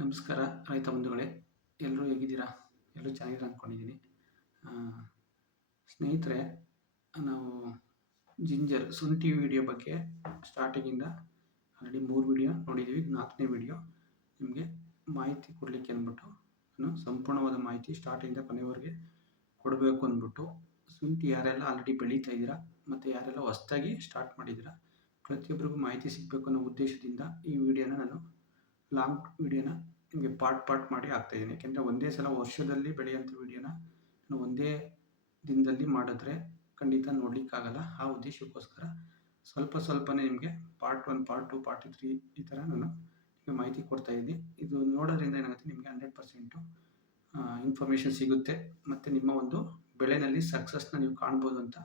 ನಮಸ್ಕಾರ, ರೈತ ಬಂಧುಗಳೇ. ಎಲ್ಲರೂ ಹೇಗಿದ್ದೀರಾ? ಎಲ್ಲರೂ ಚೆನ್ನಾಗಿರ ಅಂದ್ಕೊಂಡಿದ್ದೀನಿ. ಸ್ನೇಹಿತರೆ, ನಾವು ಜಿಂಜರ್ ಶುಂಠಿ ವಿಡಿಯೋ ಬಗ್ಗೆ ಸ್ಟಾರ್ಟಿಂಗಿಂದ ಆಲ್ರೆಡಿ ಮೂರು ವಿಡಿಯೋ ನೋಡಿದ್ದೀವಿ, ನಾಲ್ಕನೇ ವಿಡಿಯೋ. ನಿಮಗೆ ಮಾಹಿತಿ ಕೊಡಲಿಕ್ಕೆ ಅಂದ್ಬಿಟ್ಟು ನಾನು ಸಂಪೂರ್ಣವಾದ ಮಾಹಿತಿ ಸ್ಟಾರ್ಟಿಂದ ಕೊನೆವರೆಗೆ ಕೊಡಬೇಕು ಅಂದ್ಬಿಟ್ಟು ಶುಂಠಿ ಯಾರೆಲ್ಲ ಆಲ್ರೆಡಿ ಬೆಳೀತಾ ಇದ್ದೀರಾ, ಮತ್ತು ಯಾರೆಲ್ಲ ಹೊಸ್ದಾಗಿ ಸ್ಟಾರ್ಟ್ ಮಾಡಿದ್ದೀರಾ, ಪ್ರತಿಯೊಬ್ಬರಿಗೂ ಮಾಹಿತಿ ಸಿಗಬೇಕು ಅನ್ನೋ ಉದ್ದೇಶದಿಂದ ಈ ವಿಡಿಯೋನ ನಾನು ಲಾಂಗ್ ವಿಡಿಯೋನ ನಿಮಗೆ ಪಾರ್ಟ್ ಪಾರ್ಟ್ ಮಾಡಿ ಹಾಕ್ತಾಯಿದ್ದೀನಿ ಯಾಕೆಂದರೆ ಒಂದೇ ಸಲ ವರ್ಷದಲ್ಲಿ ಬೆಳೆಯೋಂಥ ವಿಡಿಯೋನ ಒಂದೇ ದಿನದಲ್ಲಿ ಮಾಡಿದ್ರೆ ಖಂಡಿತ ನೋಡಲಿಕ್ಕಾಗಲ್ಲ. ಆ ಉದ್ದೇಶಕ್ಕೋಸ್ಕರ ಸ್ವಲ್ಪ ಸ್ವಲ್ಪನೇ ನಿಮಗೆ part one part two part three ಈ ಥರ ನಾನು ನಿಮಗೆ ಮಾಹಿತಿ ಕೊಡ್ತಾ ಇದ್ದೀನಿ. ಇದು ನೋಡೋದ್ರಿಂದ ಏನಾಗುತ್ತೆ, ನಿಮಗೆ ಹಂಡ್ರೆಡ್ ಪರ್ಸೆಂಟು ಇನ್ಫಾರ್ಮೇಷನ್ ಸಿಗುತ್ತೆ. ಮತ್ತು ನಿಮ್ಮ ಒಂದು ಬೆಳೆನಲ್ಲಿ ಸಕ್ಸಸ್ನ ನೀವು ಕಾಣ್ಬೋದು ಅಂತ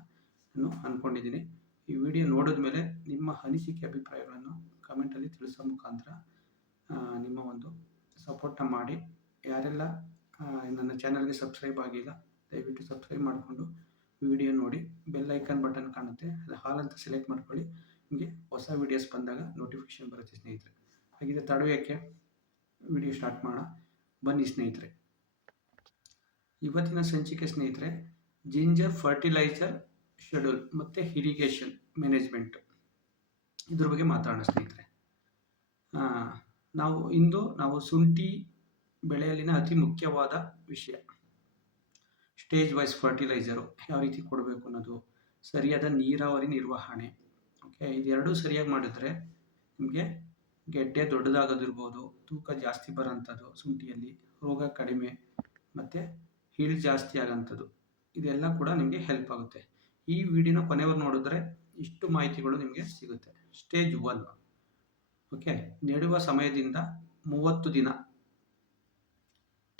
ನಾನು ಅಂದ್ಕೊಂಡಿದ್ದೀನಿ ಈ ವಿಡಿಯೋ ನೋಡಿದ ಮೇಲೆ ನಿಮ್ಮ ಅನಿಸಿಕೆ, ಅಭಿಪ್ರಾಯಗಳನ್ನು ಕಮೆಂಟಲ್ಲಿ ತಿಳಿಸೋ ಮುಖಾಂತರ ನಿಮ್ಮ ಒಂದು ಸಪೋರ್ಟ್ನ ಮಾಡಿ. ಯಾರೆಲ್ಲ ನನ್ನ ಚಾನಲ್ಗೆ ಸಬ್ಸ್ಕ್ರೈಬ್ ಆಗಿಲ್ಲ, ದಯವಿಟ್ಟು ಸಬ್ಸ್ಕ್ರೈಬ್ ಮಾಡಿಕೊಂಡು ವಿಡಿಯೋ ನೋಡಿ. ಬೆಲ್ ಐಕಾನ್ ಬಟನ್ ಕಾಣುತ್ತೆ. ಅದು ಹಾಲ್ ಅಂತ ಸೆಲೆಕ್ಟ್ ಮಾಡ್ಕೊಳ್ಳಿ. ನಿಮಗೆ ಹೊಸ ವಿಡಿಯೋಸ್ ಬಂದಾಗ ನೋಟಿಫಿಕೇಶನ್ ಬರುತ್ತೆ ಸ್ನೇಹಿತರೆ. ಹಾಗಿದ್ರೆ ತಡವೇಕೆ ವಿಡಿಯೋ ಸ್ಟಾರ್ಟ್ ಮಾಡೋಣ. ಬನ್ನಿ ಸ್ನೇಹಿತರೆ. ಇವತ್ತಿನ ಸಂಚಿಕೆ ಸ್ನೇಹಿತರೆ ಜಿಂಜರ್ ಫರ್ಟಿಲೈಸರ್ ಶೆಡ್ಯೂಲ್ ಮತ್ತು ಇರಿಗೇಷನ್ ಮ್ಯಾನೇಜ್ಮೆಂಟ್ ಇದ್ರ ಬಗ್ಗೆ ಮಾತಾಡೋಣ ಸ್ನೇಹಿತರೆ. ನಾವು ಇಂದು ನಾವು ಶುಂಠಿ ಬೆಳೆಯಲ್ಲಿನ ಅತಿ ಮುಖ್ಯವಾದ ವಿಷಯ. ಸ್ಟೇಜ್ ವೈಸ್ ಫರ್ಟಿಲೈಸರು ಯಾವ ರೀತಿ ಕೊಡಬೇಕು ಅನ್ನೋದು, ಸರಿಯಾದ ನೀರಾವರಿ ನಿರ್ವಹಣೆ. ಓಕೆ ಇದೆರಡೂ ಸರಿಯಾಗಿ ಮಾಡಿದ್ರೆ ನಿಮಗೆ ಗೆಡ್ಡೆ ದೊಡ್ಡದಾಗೋದಿರ್ಬೋದು, ತೂಕ ಜಾಸ್ತಿ ಬರೋಂಥದ್ದು ಶುಂಠಿಯಲ್ಲಿ, ರೋಗ ಕಡಿಮೆ, ಮತ್ತು ಹೀಲ್ ಜಾಸ್ತಿ ಆಗೋಂಥದ್ದು, ಇದೆಲ್ಲ ಕೂಡ ನಿಮಗೆ ಹೆಲ್ಪ್ ಆಗುತ್ತೆ. ಈ ವಿಡಿಯೋನ ಕೊನೆವರೆಗೂ ನೋಡಿದ್ರೆ ಇಷ್ಟು ಮಾಹಿತಿಗಳು ನಿಮಗೆ ಸಿಗುತ್ತೆ. ಸ್ಟೇಜ್ ಒನ್ ಓಕೆ, ನೆಡುವ ಸಮಯದಿಂದ ಮೂವತ್ತು ದಿನ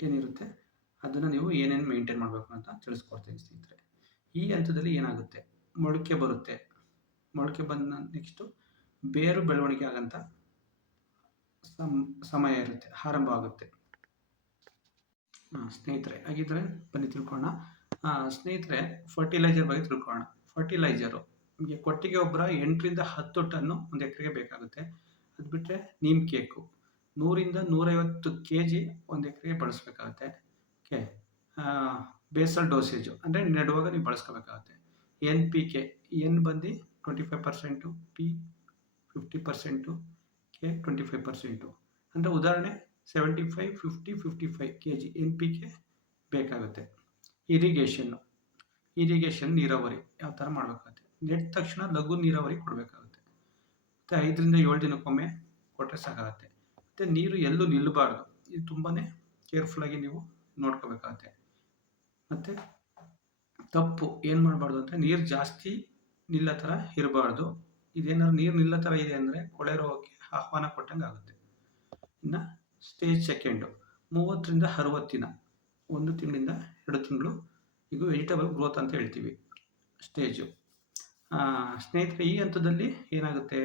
ಏನಿರುತ್ತೆ, ಅದನ್ನು ನೀವು ಏನೇನು ಮೇಂಟೈನ್ ಮಾಡಬೇಕು ಅಂತ ತಿಳಿಸ್ಕೊಡ್ತೀನಿ ಸ್ನೇಹಿತರೆ. ಈ ಹಂತದಲ್ಲಿ ಏನಾಗುತ್ತೆ, ಮೊಳಕೆ ಬರುತ್ತೆ. ಮೊಳಕೆ ಬಂದ ನೆಕ್ಸ್ಟು ಬೇರು ಬೆಳವಣಿಗೆ ಆಗಂತ ಸಮ್ ಸಮಯ ಇರುತ್ತೆ, ಆರಂಭ ಆಗುತ್ತೆ. ಸ್ನೇಹಿತರೆ, ಹಾಗಿದ್ರೆ ಬನ್ನಿ ತಿಳ್ಕೊಳ್ಳೋಣ. ಸ್ನೇಹಿತರೆ ಫರ್ಟಿಲೈಸರ್ ಬಗ್ಗೆ ತಿಳ್ಕೊಳ್ಳೋಣ. ಫರ್ಟಿಲೈಸರು ನಿಮಗೆ ಕೊಟ್ಟಿಗೆ ಒಬ್ಬರ ಎಂಟರಿಂದ ಹತ್ತು ಟನ್ನು ಒಂದು ಎಕರೆಗೆ ಬೇಕಾಗುತ್ತೆ. ಅದು ಬಿಟ್ಟರೆ ನೀಮ್ ಕೇಕು. ನೂರಿಂದ ನೂರೈವತ್ತು ಕೆ ಜಿ ಒಂದು ಎಕರೆಗೆ ಬಳಸಬೇಕಾಗುತ್ತೆ. Okay basal dosage. ಅಂದರೆ ನೆಡುವಾಗ ನೀವು ಬಳಸ್ಕೋಬೇಕಾಗುತ್ತೆ. ಎನ್ ಪಿ ಕೆ, ಎನ್ ಬಂದು twenty five percent, P fifty percent, K twenty five percent. ಅಂದರೆ ಉದಾಹರಣೆ seventy five, fifty fifty five K G N P K ಬೇಕಾಗುತ್ತೆ. ಇರಿಗೇಷನ್ನು. ಇರಿಗೇಷನ್ ನೀರಾವರಿ. ಯಾವ ಥರ ಮಾಡಬೇಕಾಗುತ್ತೆ. ನೆಟ್ ತಕ್ಷಣ ಲಘು ನೀರಾವರಿ ಕೊಡಬೇಕಾಗುತ್ತೆ. ಮತ್ತು ಐದರಿಂದ ಏಳು ದಿನಕ್ಕೊಮ್ಮೆ ಕೊಟ್ಟರೆ ಸಾಕಾಗುತ್ತೆ. ಮತ್ತು ನೀರು ಎಲ್ಲೂ ನಿಲ್ಲಬಾರ್ದು. ಇದು ತುಂಬಾ ಕೇರ್ಫುಲ್ಲಾಗಿ ನೀವು ನೋಡ್ಕೋಬೇಕಾಗತ್ತೆ. ಮತ್ತು ತಪ್ಪು, ಏನು ಮಾಡಬಾರ್ದು ಅಂದರೆ ನೀರು ಜಾಸ್ತಿ ನಿಲ್ಲ ಥರ ಇರಬಾರ್ದು. ಇದೇನಾದ್ರು ನೀರು ನಿಲ್ಲ ಥರ ಇದೆ ಅಂದರೆ ಕೊಳೆ ರೋಗಕ್ಕೆ ಆಹ್ವಾನ ಕೊಟ್ಟಂಗೆ ಆಗುತ್ತೆ. ಇನ್ನು ಸ್ಟೇಜ್ ಸೆಕೆಂಡು ಮೂವತ್ತರಿಂದ ಅರವತ್ತು ದಿನ, ಒಂದು ತಿಂಗಳಿಂದ ಎರಡು ತಿಂಗಳು ಇದು ವೆಜಿಟೇಬಲ್ ಗ್ರೋತ್ ಅಂತ ಹೇಳ್ತೀವಿ. ಸ್ಟೇಜು ಸ್ನೇಹಿತರೆ, ಈ ಹಂತದಲ್ಲಿ ಏನಾಗುತ್ತೆ?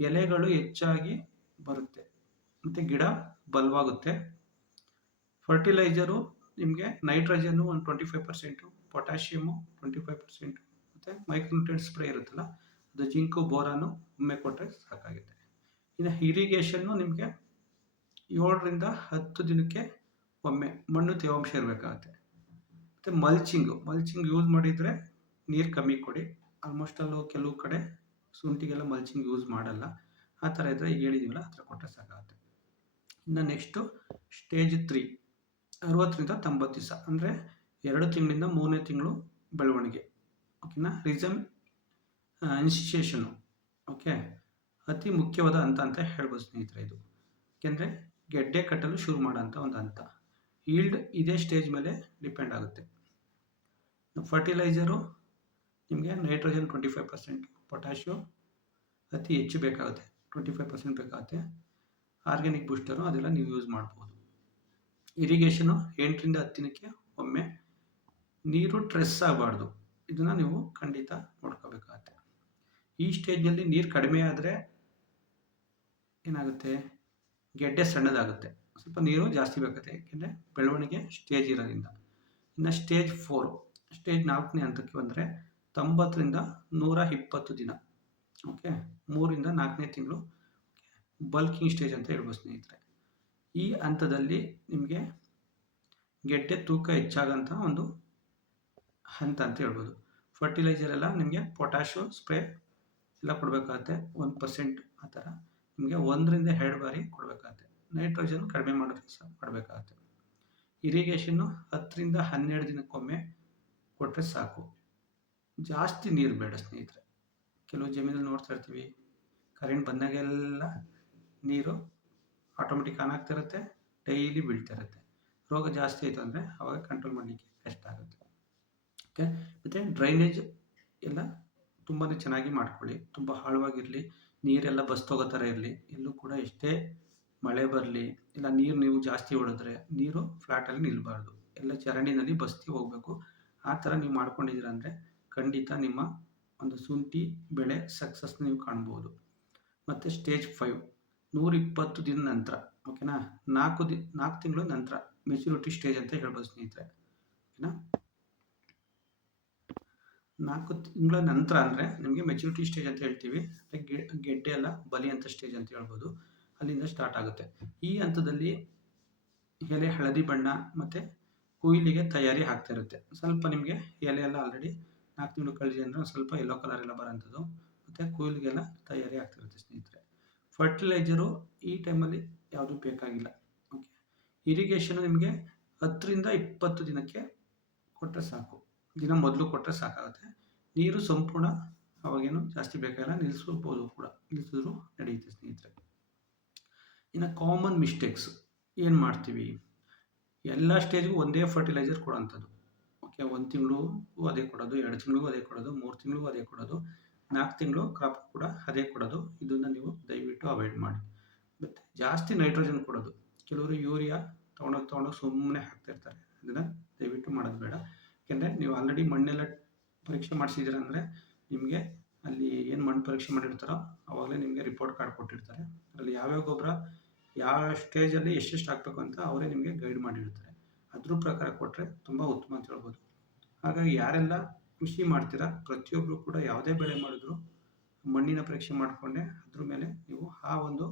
ಎಲೆಗಳು ಹೆಚ್ಚಾಗಿ ಬರುತ್ತೆ. ಮತ್ತು ಗಿಡ ಬಲವಾಗುತ್ತೆ. ಫರ್ಟಿಲೈಸರು ನಿಮಗೆ ನೈಟ್ರೋಜನ್ನು ಒಂದು twenty five percent potassium twenty five percent ಮತ್ತು ಮೈಕ್ರೋನ್ಯೂಟ್ರಿಯೆಂಟ್ ಸ್ಪ್ರೇ ಇರುತ್ತಲ್ಲ, ಅದು ಜಿಂಕು, ಬೋರಾನು ಒಮ್ಮೆ ಕೊಟ್ಟರೆ ಸಾಕಾಗುತ್ತೆ. ಇನ್ನು ಇರಿಗೇಷನ್ನು ನಿಮಗೆ ಏಳರಿಂದ ಹತ್ತು ದಿನಕ್ಕೆ ಒಮ್ಮೆ ಮಣ್ಣು ತೇವಾಂಶ ಇರಬೇಕಾಗುತ್ತೆ. ಮತ್ತು ಮಲ್ಚಿಂಗು ಮಲ್ಚಿಂಗ್ ಯೂಸ್ ಮಾಡಿದರೆ ನೀರು ಕಮ್ಮಿ ಕೊಡಿ. ಆಲ್ಮೋಸ್ಟ್ ಅಲ್ಲೂ ಕೆಲವು ಕಡೆ ಶುಂಠಿಗೆಲ್ಲ ಮಲ್ಚಿಂಗ್ ಯೂಸ್ ಮಾಡಲ್ಲ. ಆ ಥರ ಇದ್ದರೆ ಹೇಳಿದೀವಲ್ಲ, ಆ ಥರ ಕೊಟ್ಟರೆ ಸಾಕಾಗುತ್ತೆ. ಇನ್ನು ನೆಕ್ಸ್ಟು ಸ್ಟೇಜ್ ತ್ರೀ ಅರವತ್ತರಿಂದ ತೊಂಬತ್ತು ದಿವಸ, ಅಂದರೆ ಎರಡು ತಿಂಗಳಿಂದ ಮೂರನೇ ತಿಂಗಳು ಬೆಳವಣಿಗೆ. ಓಕೆನಾ ರಿಸಮ್ ಇನ್ಸ್ಟಿಟ್ಯೂಷನು ಓಕೆ ಅತಿ ಮುಖ್ಯವಾದ ಹಂತ ಅಂತ ಹೇಳ್ಬೋದು ಸ್ನೇಹಿತರೆ ಇದು. ಯಾಕೆಂದರೆ ಗೆಡ್ಡೆ ಕಟ್ಟಲು ಶುರು ಮಾಡೋಂಥ ಒಂದು ಹಂತ. ಈಲ್ಡ್ ಇದೇ ಸ್ಟೇಜ್ ಮೇಲೆ ಡಿಪೆಂಡ್ ಆಗುತ್ತೆ. ಫರ್ಟಿಲೈಸರು ನಿಮಗೆ nitrogen twenty five percent potassium ಅತಿ ಹೆಚ್ಚು ಬೇಕಾಗುತ್ತೆ ಟ್ವೆಂಟಿ ಫೈವ್ ಪರ್ಸೆಂಟ್ ಬೇಕಾಗುತ್ತೆ. ಆರ್ಗ್ಯಾನಿಕ್ ಬೂಸ್ಟರು ಅದೆಲ್ಲ ನೀವು ಯೂಸ್ ಮಾಡ್ಬೋದು. ಇರಿಗೇಷನು ಎಂಟರಿಂದ ಹತ್ತು ದಿನಕ್ಕೆ ಒಮ್ಮೆ ನೀರು ಟ್ರೆಸ್ ಆಗಬಾರ್ದು. ಇದನ್ನು ನೀವು ಖಂಡಿತ ನೋಡ್ಕೋಬೇಕಾಗತ್ತೆ. ಈ ಸ್ಟೇಜ್ನಲ್ಲಿ ನೀರು ಕಡಿಮೆ ಆದರೆ ಏನಾಗುತ್ತೆ? ಗೆಡ್ಡೆ ಸಣ್ಣದಾಗುತ್ತೆ. ಸ್ವಲ್ಪ ನೀರು ಜಾಸ್ತಿ ಬೇಕಾಗುತ್ತೆ. ಯಾಕೆಂದರೆ ಬೆಳವಣಿಗೆ ಸ್ಟೇಜ್ ಇರೋದ್ರಿಂದ. ಇನ್ನು ಸ್ಟೇಜ್ ಫೋರ್ ಸ್ಟೇಜ್ ನಾಲ್ಕನೇ ಹಂತಕ್ಕೆ ಬಂದರೆ ತೊಂಬತ್ತರಿಂದ ನೂರ ಇಪ್ಪತ್ತು ದಿನ. ಓಕೆ? ಮೂರಿಂದ ನಾಲ್ಕನೇ ತಿಂಗಳು. ಬಲ್ಕಿಂಗ್ ಸ್ಟೇಜ್ ಅಂತ ಹೇಳ್ಬೋದು ಸ್ನೇಹಿತರೆ. ಈ ಹಂತದಲ್ಲಿ ನಿಮಗೆ ಗೆಡ್ಡೆ ತೂಕ ಹೆಚ್ಚಾಗಂಥ ಒಂದು ಹಂತ ಅಂತ ಹೇಳ್ಬೋದು. ಫರ್ಟಿಲೈಸರ್ ಎಲ್ಲ ನಿಮಗೆ ಪೊಟ್ಯಾಶು ಸ್ಪ್ರೇ ಎಲ್ಲ ಕೊಡಬೇಕಾಗತ್ತೆ. ಒಂದು ಪರ್ಸೆಂಟ್ ಆ ಥರ. ನಿಮಗೆ ಒಂದರಿಂದ ಎರಡು ಬಾರಿ ಕೊಡಬೇಕಾಗತ್ತೆ. ನೈಟ್ರೋಜನ್ ಕಡಿಮೆ ಮಾಡೋ ಸಹ ಮಾಡಬೇಕಾಗತ್ತೆ. ಇರಿಗೇಷನ್ನು ಹತ್ತರಿಂದ ಹನ್ನೆರಡು ದಿನಕ್ಕೊಮ್ಮೆ ಕೊಟ್ಟರೆ ಸಾಕು. ಜಾಸ್ತಿ ನೀರು ಬೇಡ ಸ್ನೇಹಿತರೆ. ಕೆಲವು ಜಮೀನಲ್ಲಿ ನೋಡ್ತಾ ಇರ್ತೀವಿ. ಕರೆಂಟ್ ಬಂದಾಗೆಲ್ಲ ನೀರು ಆಟೋಮೆಟಿಕ್ ಆನ್ ಆಗ್ತಿರುತ್ತೆ ಡೈಲಿ ಬೀಳ್ತಿರುತ್ತೆ ರೋಗ ಜಾಸ್ತಿ ಆಯಿತು ಅಂದರೆ ಅವಾಗ ಕಂಟ್ರೋಲ್ ಮಾಡಲಿಕ್ಕೆ ಕಷ್ಟ ಆಗುತ್ತೆ. ಓಕೆ ಮತ್ತು ಡ್ರೈನೇಜ್ ಎಲ್ಲ ತುಂಬಾ ಚೆನ್ನಾಗಿ ಮಾಡ್ಕೊಳ್ಳಿ. ತುಂಬ ಆಳವಾಗಿರಲಿ ನೀರೆಲ್ಲ ಬಸ್ತೋಗೋ ಥರ ಇರಲಿ. ಎಲ್ಲೂ ಕೂಡ ಎಷ್ಟೇ ಮಳೆ ಬರಲಿ, ಇಲ್ಲ ನೀರು ನೀವು ಜಾಸ್ತಿ ಹೊಡೆದ್ರೆ ನೀರು ಫ್ಲಾಟಲ್ಲಿ ನಿಲ್ಲಬಾರ್ದು ಎಲ್ಲ ಚರಂಡಿನಲ್ಲಿ ಬಸ್ತಿ ಹೋಗಬೇಕು. ಆ ಥರ ನೀವು ಮಾಡ್ಕೊಂಡಿದ್ದೀರ ಅಂದರೆ ಖಂಡಿತ ನಿಮ್ಮ ಒಂದು ಶುಂಠಿ ಬೆಳೆ ಸಕ್ಸಸ್ ನೀವು ಕಾಣ್ಬೋದು. ಮತ್ತು ಸ್ಟೇಜ್ ಫೈವ್ ನೂರಿಪ್ಪತ್ತು ದಿನ ನಂತರ ಓಕೆನಾ ನಾಲ್ಕು ದಿನ ನಾಲ್ಕು ತಿಂಗಳು ನಂತರ ಮೆಚುರಿಟಿ ಸ್ಟೇಜ್ ಅಂತ ಹೇಳ್ಬೋದು ಸ್ನೇಹಿತರೆ ಓಕೆನಾ ನಾಲ್ಕು ತಿಂಗಳ ನಂತರ ಅಂದರೆ ನಿಮಗೆ ಮೆಚುರಿಟಿ ಸ್ಟೇಜ್ ಅಂತ ಹೇಳ್ತೀವಿ ಗೆಡ್ಡೆ ಅಲ್ಲ, ಬಲಿ ಅಂತ ಸ್ಟೇಜ್ ಅಂತ ಹೇಳ್ಬೋದು, ಅಲ್ಲಿಂದ ಸ್ಟಾರ್ಟ್ ಆಗುತ್ತೆ. ಈ ಹಂತದಲ್ಲಿ ಎಲೆ ಹಳದಿ ಬಣ್ಣ ಮತ್ತು ಕೊಯ್ಲಿಗೆ ತಯಾರಿ ಆಗ್ತಾ ಇರುತ್ತೆ. ಸ್ವಲ್ಪ ನಿಮಗೆ ಎಲೆ ಎಲ್ಲ ಆಲ್ರೆಡಿ ನಾಲ್ಕು ತಿಂಗಳು ಕಳಿಸಿ ಅಂದರೆ ಸ್ವಲ್ಪ ಯೆಲ್ಲೋ ಕಲರ್ ಎಲ್ಲ ಬರೋಂಥದ್ದು. ಮತ್ತು ಕೊಯ್ಲಿಗೆಲ್ಲ ತಯಾರಿ ಆಗ್ತಿರುತ್ತೆ ಸ್ನೇಹಿತರೆ. ಫರ್ಟಿಲೈಸರು ಈ ಟೈಮಲ್ಲಿ ಯಾವುದೂ ಬೇಕಾಗಿಲ್ಲ. ಓಕೆ ಇರಿಗೇಷನ್ ನಿಮಗೆ ಹತ್ತರಿಂದ ಇಪ್ಪತ್ತು ದಿನಕ್ಕೆ ಕೊಟ್ಟರೆ ಸಾಕು. ದಿನ ಮೊದಲು ಕೊಟ್ಟರೆ ಸಾಕಾಗುತ್ತೆ. ನೀರು ಸಂಪೂರ್ಣ ಅವಾಗೇನು ಜಾಸ್ತಿ ಬೇಕಾಗಿಲ್ಲ. ನಿಲ್ಲಿಸ್ಬೋದು ಕೂಡ. ನಿಲ್ಲಿಸಿದ್ರು ನಡೆಯುತ್ತೆ ಸ್ನೇಹಿತರೆ. ಇನ್ನು ಕಾಮನ್ ಮಿಸ್ಟೇಕ್ಸ್ ಏನು ಮಾಡ್ತೀವಿ? ಎಲ್ಲ ಸ್ಟೇಜ್ಗೂ ಒಂದೇ ಫರ್ಟಿಲೈಸರ್ ಕೊಡೋಂಥದ್ದು. ಓಕೆ ಒಂದು ತಿಂಗಳು ಅದೇ ಕೊಡೋದು, ಎರಡು ತಿಂಗಳಿಗೂ ಅದೇ ಕೊಡೋದು, ಮೂರು ತಿಂಗಳು ಅದೇ ಕೊಡೋದು, ನಾಲ್ಕು ತಿಂಗಳು ಕ್ರಾಪ್ ಕೂಡ ಅದೇ ಕೊಡೋದು. ಇದನ್ನು ನೀವು ದಯವಿಟ್ಟು ಅವಾಯ್ಡ್ ಮಾಡಿ. ಮತ್ತು ಜಾಸ್ತಿ ನೈಟ್ರೋಜನ್ ಕೊಡೋದು. ಕೆಲವರು ಯೂರಿಯಾ ತೊಗೊಂಡೋಗಿ ತೊಗೊಂಡೋಗಿ ಸುಮ್ಮನೆ ಹಾಕ್ತಿರ್ತಾರೆ. ಅದನ್ನು ದಯವಿಟ್ಟು ಮಾಡೋದು ಬೇಡ. ಯಾಕೆಂದರೆ ನೀವು ಆಲ್ರೆಡಿ ಮಣ್ಣೆಲ್ಲ ಪರೀಕ್ಷೆ ಮಾಡಿಸಿದ್ದೀರ ಅಂದರೆ ನಿಮಗೆ ಅಲ್ಲಿ ಏನು ಮಣ್ಣು ಪರೀಕ್ಷೆ ಮಾಡಿರ್ತಾರೋ ಆವಾಗಲೇ ನಿಮಗೆ ರಿಪೋರ್ಟ್ ಕಾರ್ಡ್ ಕೊಟ್ಟಿರ್ತಾರೆ. ಅದರಲ್ಲಿ ಯಾವ್ಯಾವ ಗೊಬ್ಬರ ಯಾವ ಸ್ಟೇಜಲ್ಲಿ ಎಷ್ಟೆಷ್ಟು ಹಾಕಬೇಕು ಅಂತ ಅವರೇ ನಿಮಗೆ ಗೈಡ್ ಮಾಡಿರ್ತಾರೆ. ಅದ್ರ ಪ್ರಕಾರ ಕೊಟ್ಟರೆ ತುಂಬ ಉತ್ತಮ ಅಂತ ಹೇಳ್ಬೋದು. ಹಾಗಾಗಿ ಯಾರೆಲ್ಲ ಕೃಷಿ ಮಾಡ್ತೀರಾ ಪ್ರತಿಯೊಬ್ಬರು ಕೂಡ ಯಾವುದೇ ಬೆಳೆ ಮಾಡಿದ್ರು ಮಣ್ಣಿನ ಪರೀಕ್ಷೆ ಮಾಡಿಕೊಂಡೆ, ಅದ್ರ ಮೇಲೆ ನೀವು ಆ ಒಂದು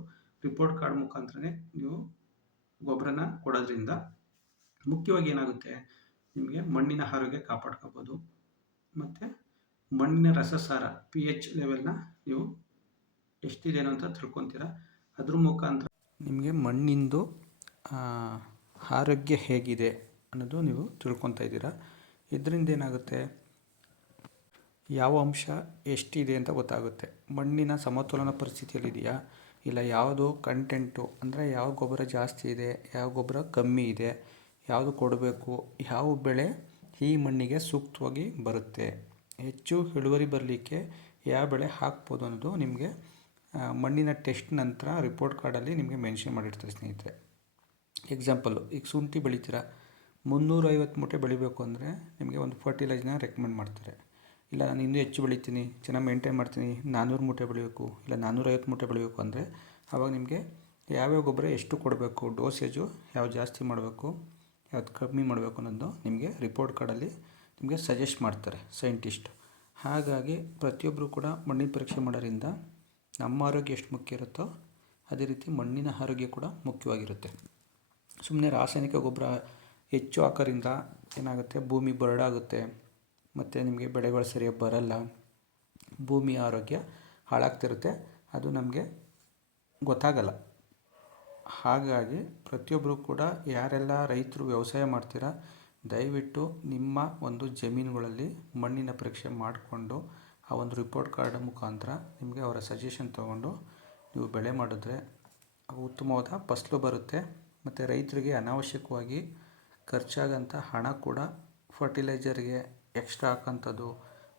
ರಿಪೋರ್ಟ್ ಕಾರ್ಡ್ ಮುಖಾಂತರನೇ ನೀವು ಗೊಬ್ಬರನ ಕೊಡೋದ್ರಿಂದ ಮುಖ್ಯವಾಗಿ ಏನಾಗುತ್ತೆ, ನಿಮಗೆ ಮಣ್ಣಿನ ಆರೋಗ್ಯ ಕಾಪಾಡ್ಕೋಬೋದು, ಮತ್ತು ಮಣ್ಣಿನ ರಸಸಾರ ಪಿ ಎಚ್ ಲೆವೆಲ್ನ ನೀವು ಎಷ್ಟಿದೇನೋ ಅಂತ ತಿಳ್ಕೊತೀರ, ಅದ್ರ ಮುಖಾಂತರ ನಿಮಗೆ ಮಣ್ಣಿಂದು ಆರೋಗ್ಯ ಹೇಗಿದೆ ಅನ್ನೋದು ನೀವು ತಿಳ್ಕೊತಾ ಇದ್ದೀರಾ? ಇದರಿಂದ ಏನಾಗುತ್ತೆ? ಯಾವ ಅಂಶ ಎಷ್ಟಿದೆ ಅಂತ ಗೊತ್ತಾಗುತ್ತೆ. ಮಣ್ಣಿನ ಸಮತೋಲನ ಪರಿಸ್ಥಿತಿಯಲ್ಲಿದೆಯಾ? ಇಲ್ಲ ಯಾವುದು ಕಂಟೆಂಟು ಅಂದರೆ ಯಾವ ಗೊಬ್ಬರ ಜಾಸ್ತಿ ಇದೆ, ಯಾವ ಗೊಬ್ಬರ ಕಮ್ಮಿ ಇದೆ, ಯಾವುದು ಕೊಡಬೇಕು, ಯಾವ ಬೆಳೆ ಈ ಮಣ್ಣಿಗೆ ಸೂಕ್ತವಾಗಿ ಬರುತ್ತೆ? ಹೆಚ್ಚು ಇಳುವರಿ ಬರಲಿಕ್ಕೆ ಯಾವ ಬೆಳೆ ಹಾಕ್ಬೋದು ಅನ್ನೋದು ನಿಮಗೆ ಮಣ್ಣಿನ ಟೆಸ್ಟ್ ನಂತರ ರಿಪೋರ್ಟ್ ಕಾರ್ಡಲ್ಲಿ ನಿಮಗೆ ಮೆನ್ಷನ್ ಮಾಡಿರ್ತಾರೆ ಸ್ನೇಹಿತರೆ. ಎಕ್ಸಾಂಪಲ್ಲು ಈಗ ಶುಂಠಿ ಬೆಳಿತೀರ, ಮುನ್ನೂರೈವತ್ತು ಮೂಟೆ ಬೆಳಿಬೇಕು ಅಂದರೆ ನಿಮಗೆ ಒಂದು ಫರ್ಟಿಲೈಸ್ನ ರೆಕಮೆಂಡ್ ಮಾಡ್ತಾರೆ. ಇಲ್ಲ, ನಾನು ಇನ್ನೂ ಹೆಚ್ಚು ಬೆಳಿತೀನಿ, ಚೆನ್ನಾಗಿ ಮೇಂಟೈನ್ ಮಾಡ್ತೀನಿ ನಾನ್ನೂರು ಮೂಟೆ ಬೆಳಿಬೇಕು, ಇಲ್ಲ ನಾನ್ನೂರೈವತ್ತು ಮೂಟೆ ಬೆಳಿಬೇಕು ಅಂದರೆ ಆವಾಗ ನಿಮಗೆ ಯಾವ್ಯಾವ ಗೊಬ್ಬರ ಎಷ್ಟು ಕೊಡಬೇಕು ಡೋಸೇಜು ಯಾವ ಜಾಸ್ತಿ ಮಾಡಬೇಕು, ಯಾವ್ದು ಕಮ್ಮಿ ಮಾಡಬೇಕು ಅನ್ನೋದು ನಿಮಗೆ ರಿಪೋರ್ಟ್ ಕಾರ್ಡಲ್ಲಿ ನಿಮಗೆ ಸಜೆಸ್ಟ್ ಮಾಡ್ತಾರೆ ಸೈಂಟಿಸ್ಟ್ ಹಾಗಾಗಿ ಪ್ರತಿಯೊಬ್ಬರು ಕೂಡ ಮಣ್ಣಿನ ಪರೀಕ್ಷೆ ಮಾಡೋದ್ರಿಂದ ನಮ್ಮ ಆರೋಗ್ಯ ಎಷ್ಟು ಮುಖ್ಯ ಇರುತ್ತೋ ಅದೇ ರೀತಿ ಮಣ್ಣಿನ ಆರೋಗ್ಯ ಕೂಡ ಮುಖ್ಯವಾಗಿರುತ್ತೆ. ಸುಮ್ಮನೆ ರಾಸಾಯನಿಕ ಗೊಬ್ಬರ ಹೆಚ್ಚು ಹಾಕೋದ್ರಿಂದ ಏನಾಗುತ್ತೆ? ಭೂಮಿ ಬರಡಾಗುತ್ತೆ ಮತ್ತು ನಿಮಗೆ ಬೆಳೆಗಳು ಸರಿಯಾಗಿ ಬರಲ್ಲ. ಭೂಮಿ ಆರೋಗ್ಯ ಹಾಳಾಗ್ತಿರುತ್ತೆ. ಅದು ನಮಗೆ ಗೊತ್ತಾಗಲ್ಲ. ಹಾಗಾಗಿ ಪ್ರತಿಯೊಬ್ಬರು ಕೂಡ ಯಾರೆಲ್ಲ ರೈತರು ವ್ಯವಸಾಯ ಮಾಡ್ತೀರಾ, ದಯವಿಟ್ಟು ನಿಮ್ಮ ಒಂದು ಜಮೀನುಗಳಲ್ಲಿ ಮಣ್ಣಿನ ಪರೀಕ್ಷೆ ಮಾಡಿಕೊಂಡು ಆ ಒಂದು ರಿಪೋರ್ಟ್ ಕಾರ್ಡ್ ಮುಖಾಂತರ ನಿಮಗೆ ಅವರ ಸಜೆಷನ್ ತೊಗೊಂಡು ನೀವು ಬೆಳೆ ಮಾಡಿದ್ರೆ ಉತ್ತಮವಾದ ಫಸಲು ಬರುತ್ತೆ. ಮತ್ತು ರೈತರಿಗೆ ಅನಾವಶ್ಯಕವಾಗಿ ಖರ್ಚಾಗಂಥ ಹಣ ಕೂಡ ಫರ್ಟಿಲೈಜರ್ಗೆ ಎಕ್ಸ್ಟ್ರಾ ಹಾಕೋಂಥದ್ದು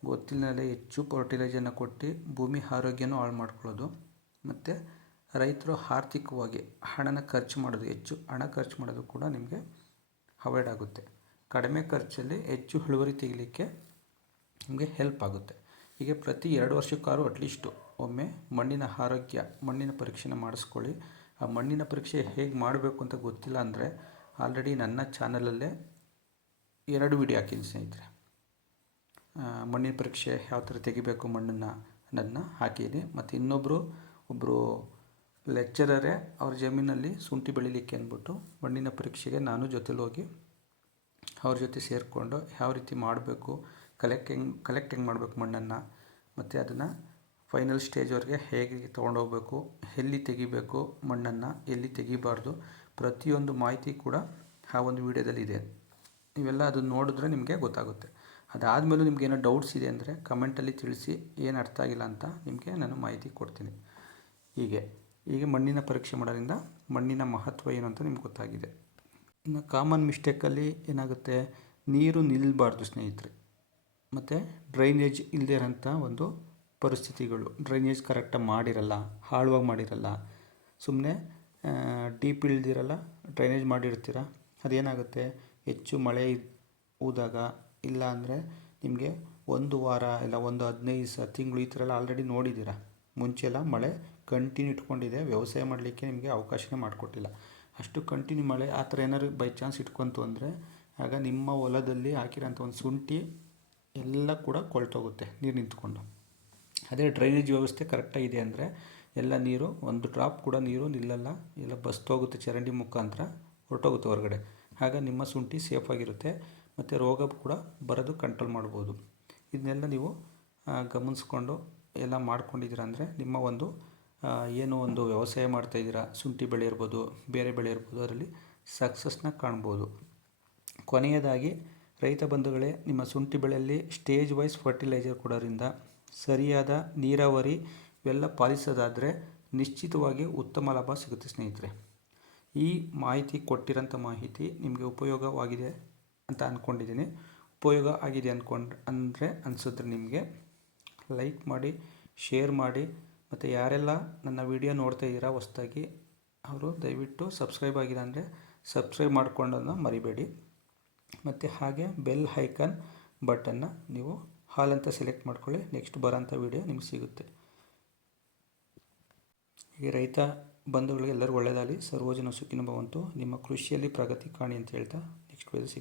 ಗೊತ್ತಿಲ್ಲದೆ ಹೆಚ್ಚು ಫರ್ಟಿಲೈಜರ್ನ ಕೊಟ್ಟು ಭೂಮಿ ಆರೋಗ್ಯನೂ ಹಾಳು ಮಾಡ್ಕೊಳ್ಳೋದು. ಮತ್ತು ರೈತರು ಆರ್ಥಿಕವಾಗಿ ಹಣನ ಖರ್ಚು ಮಾಡೋದು, ಹೆಚ್ಚು ಹಣ ಖರ್ಚು ಮಾಡೋದು ಕೂಡ ನಿಮಗೆ ಅವಾಯ್ಡ್ ಆಗುತ್ತೆ. ಕಡಿಮೆ ಖರ್ಚಲ್ಲಿ ಹೆಚ್ಚು ಇಳುವರಿ ತೆಗಿಲಿಕ್ಕೆ ನಿಮಗೆ ಹೆಲ್ಪ್ ಆಗುತ್ತೆ. ಹೀಗೆ ಪ್ರತಿ ಎರಡು ವರ್ಷಕ್ಕಾದ್ರೂ ಅಟ್ಲೀಸ್ಟು ಒಮ್ಮೆ ಮಣ್ಣಿನ ಆರೋಗ್ಯ, ಮಣ್ಣಿನ ಪರೀಕ್ಷೆನ ಮಾಡಿಸ್ಕೊಳ್ಳಿ. ಆ ಮಣ್ಣಿನ ಪರೀಕ್ಷೆ ಹೇಗೆ ಮಾಡಬೇಕು ಅಂತ ಗೊತ್ತಿಲ್ಲ ಅಂದರೆ ಆಲ್ರೆಡಿ ನನ್ನ ಚಾನಲಲ್ಲೇ ಎರಡು ವಿಡಿಯೋ ಹಾಕಿದ್ದೀನಿ ಸ್ನೇಹಿತರೆ. ಮಣ್ಣಿನ ಪರೀಕ್ಷೆ ಯಾವ ಥರ ತೆಗಿಬೇಕು ಮಣ್ಣನ್ನು ಅನ್ನೋದನ್ನ ಹಾಕಿದ್ದೀನಿ. ಮತ್ತು ಇನ್ನೊಬ್ಬರು ಒಬ್ಬರು ಲೆಕ್ಚರರೇ ಅವ್ರ ಜಮೀನಲ್ಲಿ ಶುಂಠಿ ಬೆಳಿಲಿಕ್ಕೆ ಅಂದ್ಬಿಟ್ಟು ಮಣ್ಣಿನ ಪರೀಕ್ಷೆಗೆ ನಾನು ಜೊತೆಲಿ ಹೋಗಿ ಅವ್ರ ಜೊತೆ ಸೇರಿಕೊಂಡು ಯಾವ ರೀತಿ ಮಾಡಬೇಕು ಕಲೆಕ್ಟ್ ಹೆಂಗೆ ಕಲೆಕ್ಟ್ ಹೆಂಗೆ ಮಾಡಬೇಕು ಮಣ್ಣನ್ನು, ಮತ್ತು ಅದನ್ನು ಫೈನಲ್ ಸ್ಟೇಜ್ವರೆಗೆ ಹೇಗೆ ತೊಗೊಂಡೋಗ್ಬೇಕು, ಎಲ್ಲಿ ತೆಗಿಬೇಕು ಮಣ್ಣನ್ನು, ಎಲ್ಲಿ ತೆಗಿಬಾರ್ದು ಪ್ರತಿಯೊಂದು ಮಾಹಿತಿ ಕೂಡ ಆ ಒಂದು ವಿಡಿಯೋದಲ್ಲಿ ಇದೆ. ನೀವೆಲ್ಲ ಅದನ್ನು ನೋಡಿದ್ರೆ ನಿಮಗೆ ಗೊತ್ತಾಗುತ್ತೆ. ಅದಾದಮೇಲೂ ನಿಮ್ಗೆ ಏನೋ ಡೌಟ್ಸ್ ಇದೆ ಅಂದರೆ ಕಮೆಂಟಲ್ಲಿ ತಿಳಿಸಿ ಏನು ಅರ್ಥ ಆಗಿಲ್ಲ ಅಂತ ನಿಮಗೆ ನಾನು ಮಾಹಿತಿ ಕೊಡ್ತೀನಿ. ಹೀಗೆ ಹೀಗೆ ಮಣ್ಣಿನ ಪರೀಕ್ಷೆ ಮಾಡೋದ್ರಿಂದ ಮಣ್ಣಿನ ಮಹತ್ವ ಏನು ಅಂತ ನಿಮ್ಗೆ ಗೊತ್ತಾಗಿದೆ. ಇನ್ನು ಕಾಮನ್ ಮಿಸ್ಟೇಕಲ್ಲಿ ಏನಾಗುತ್ತೆ, ನೀರು ನಿಲ್ಲಬಾರ್ದು ಸ್ನೇಹಿತರೆ. ಮತ್ತು ಡ್ರೈನೇಜ್ ಇಲ್ಲದೇ ಇರೋಂಥ ಒಂದು ಪರಿಸ್ಥಿತಿಗಳು ಡ್ರೈನೇಜ್ ಕರೆಕ್ಟಾಗಿ ಮಾಡಿರಲ್ಲ, ಹಾಳುವಾಗಿ ಮಾಡಿರಲ್ಲ ಸುಮ್ಮನೆ ಡೀಪ್ ಇಳ್ದಿರಲ್ಲ ಡ್ರೈನೇಜ್ ಮಾಡಿರ್ತೀರ, ಅದೇನಾಗುತ್ತೆ? ಹೆಚ್ಚು ಮಳೆ ಹೋದಾಗ, ಇಲ್ಲ ಅಂದರೆ ನಿಮಗೆ ಒಂದು ವಾರ ಇಲ್ಲ ಒಂದು ಹದಿನೈದು ದಿವಸ ತಿಂಗಳು ಈ ಥರ ಎಲ್ಲ ಆಲ್ರೆಡಿ ನೋಡಿದ್ದೀರ? ಮುಂಚೆ ಎಲ್ಲ ಮಳೆ ಕಂಟಿನ್ಯೂ ಇಟ್ಕೊಂಡಿದೆ, ವ್ಯವಸಾಯ ಮಾಡಲಿಕ್ಕೆ ನಿಮಗೆ ಅವಕಾಶನೇ ಮಾಡಿಕೊಟ್ಟಿಲ್ಲ. ಅಷ್ಟು ಕಂಟಿನ್ಯೂ ಮಳೆ, ಆ ಥರ ಏನಾದ್ರು ಬೈ ಚಾನ್ಸ್ ಇಟ್ಕೊಂತು ಅಂದರೆ, ಆಗ ನಿಮ್ಮ ಹೊಲದಲ್ಲಿ ಹಾಕಿರೋಂಥ ಒಂದು ಶುಂಠಿ ಎಲ್ಲ ಕೂಡ ಕೊಳ್ತೋಗುತ್ತೆ, ನೀರು ನಿಂತ್ಕೊಂಡು. ಅದೇ ಡ್ರೈನೇಜ್ ವ್ಯವಸ್ಥೆ ಕರೆಕ್ಟಾಗಿದೆ ಅಂದರೆ ಎಲ್ಲ ನೀರು, ಒಂದು ಡ್ರಾಪ್ ಕೂಡ ನೀರು ನಿಲ್ಲಲ್ಲ, ಎಲ್ಲ ಬಸ್ತೋಗುತ್ತೆ ಚರಂಡಿ ಮುಖಾಂತರ, ಹೊರಟೋಗುತ್ತೆ ಹೊರಗಡೆ. ಆಗ ನಿಮ್ಮ ಶುಂಠಿ ಸೇಫಾಗಿರುತ್ತೆ ಮತ್ತು ರೋಗ ಕೂಡ ಬರೋದು ಕಂಟ್ರೋಲ್ ಮಾಡ್ಬೋದು. ಇದನ್ನೆಲ್ಲ ನೀವು ಗಮನಿಸ್ಕೊಂಡು ಎಲ್ಲ ಮಾಡ್ಕೊಂಡಿದ್ದೀರಾ ಅಂದರೆ ನಿಮ್ಮ ಒಂದು ಏನು ಒಂದು ವ್ಯವಸಾಯ ಮಾಡ್ತಾಯಿದ್ದೀರಾ ಶುಂಠಿ ಬೆಳೆ ಇರ್ಬೋದು ಬೇರೆ ಬೆಳೆ ಇರ್ಬೋದು ಅದರಲ್ಲಿ ಸಕ್ಸಸ್ನ ಕಾಣ್ಬೋದು. ಕೊನೆಯದಾಗಿ ರೈತ ಬಂಧುಗಳೇ, ನಿಮ್ಮ ಶುಂಠಿ ಬೆಳೆಯಲ್ಲಿ ಸ್ಟೇಜ್ ವೈಸ್ ಫರ್ಟಿಲೈಸರ್ ಕೊಡೋದ್ರಿಂದ ಸರಿಯಾದ ನೀರಾವರಿ ಇವೆಲ್ಲ ಪಾಲಿಸೋದಾದರೆ ನಿಶ್ಚಿತವಾಗಿ ಉತ್ತಮ ಲಾಭ ಸಿಗುತ್ತೆ ಸ್ನೇಹಿತರೆ. ಈ ಮಾಹಿತಿ ಕೊಟ್ಟಿರೋಂಥ ಮಾಹಿತಿ ನಿಮಗೆ ಉಪಯೋಗವಾಗಿದೆ ಅಂತ ಅಂದ್ಕೊಂಡಿದ್ದೀನಿ ಉಪಯೋಗ ಆಗಿದೆ ಅಂದ್ಕೊಂಡು ಅಂದರೆ ಅನಿಸಿದ್ರೆ ನಿಮಗೆ. ಲೈಕ್ ಮಾಡಿ ಶೇರ್ ಮಾಡಿ, ಮತ್ತು ಯಾರೆಲ್ಲ ನನ್ನ ವಿಡಿಯೋ ನೋಡ್ತಾ ಇದ್ದೀರಾ ಹೊಸ್ದಾಗಿ, ಅವರು ದಯವಿಟ್ಟು ಸಬ್ಸ್ಕ್ರೈಬ್ ಆಗಿದೆ ಅಂದರೆ ಸಬ್ಸ್ಕ್ರೈಬ್ ಮಾಡ್ಕೊಂಡನ್ನು ಮರಿಬೇಡಿ. ಮತ್ತು ಹಾಗೆ ಬೆಲ್ ಹೈಕನ್ ಬಟನ್ನ ನೀವು ಹಾಲ್ ಅಂತ ಸೆಲೆಕ್ಟ್ ಮಾಡ್ಕೊಳ್ಳಿ. ನೆಕ್ಸ್ಟ್ ಬರೋಂಥ ವೀಡಿಯೋ ನಿಮ್ಗೆ ಸಿಗುತ್ತೆ. ಈ ರೈತ ಬಂಧುಗಳಿಗೆ ಎಲ್ಲರೂ ಒಳ್ಳೆಯದಾಗಲಿ. ಸರ್ವೋಜನ ಸುಖಿನ ಭವಂತು ನಿಮ್ಮ ಕೃಷಿಯಲ್ಲಿ ಪ್ರಗತಿ ಕಾಣಿ ಅಂತ ಹೇಳ್ತಾ ನೆಕ್ಸ್ಟ್ ವಿಡಿಯೋ ಸಿಗೋಣ.